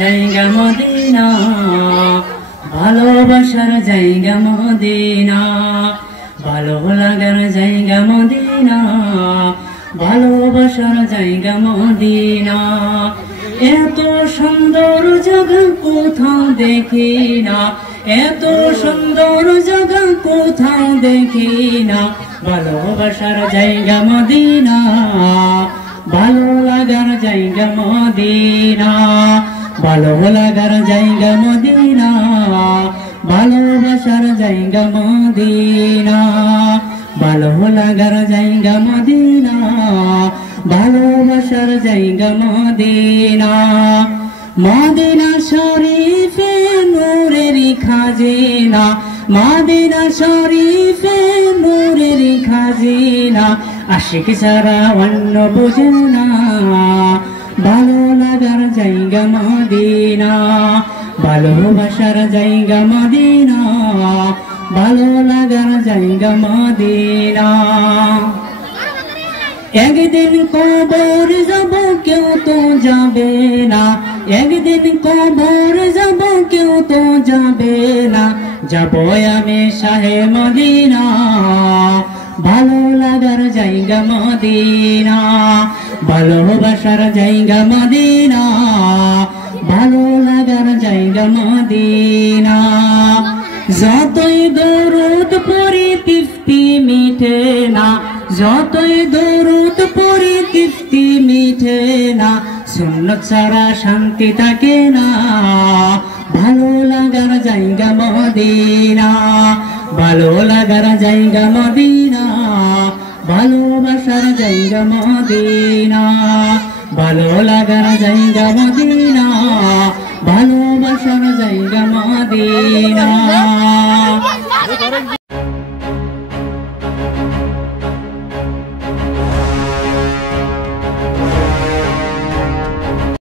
জায়গা মদিনা, ভালোবাসার জায়গা মদিনা, ভালো লাগার জায়গা মদিনা, ভালোবাসার জায়গা মদিনা। এত সুন্দর জায়গা কোথাও দেখি না, এত সুন্দর জায়গা কোথাও দেখি না। ভালোবাসার জায়গা মদিনা, ভালো লাগার জায়গা মদিনা, ভালো লাগার জায়গা মদিনা, ভালোবাসার জায়গা মদিনা, ভালো লাগার জায়গা মদিনা, ভালোবাসার জায়গা মদিনা। মদিনা শরীফে নূরের খাজিনা, মদিনা শরীফে নূরের খাজিনা। আশিক ছাড়া অন্য বুঝে না, ভালো লাগার জায়গা মদিনা, ভালোবাসার জায়গা মদিনা, ভালো লাগার জায়গা মদিনা। একদিন কবর যাব কেউ তো যাবে না, একদিন কবর যাব কেউ তো যাবে না। যাবো আমি শাহে মদিনা, ভালো লাগার জায়গা মদিনা, ভালোবাসার জায়গা মদিনা, ভালো লাগার জায়গা মদিনা। যতই দরুদ পড়ি তৃপ্তি মিটে না, যতই দরুদ পড়ি তৃপ্তি মিটে না। সুন্নত ছাড়া শান্তি থাকে না, ভালো লাগার জায়গা মদিনা, ভালো লাগার জায়গা মদিনা, ভালোবাসার জায়গা মদিনা, ভালো লাগার জায়গা মদিনা, ভালোবাসার জায়গা মদিনা।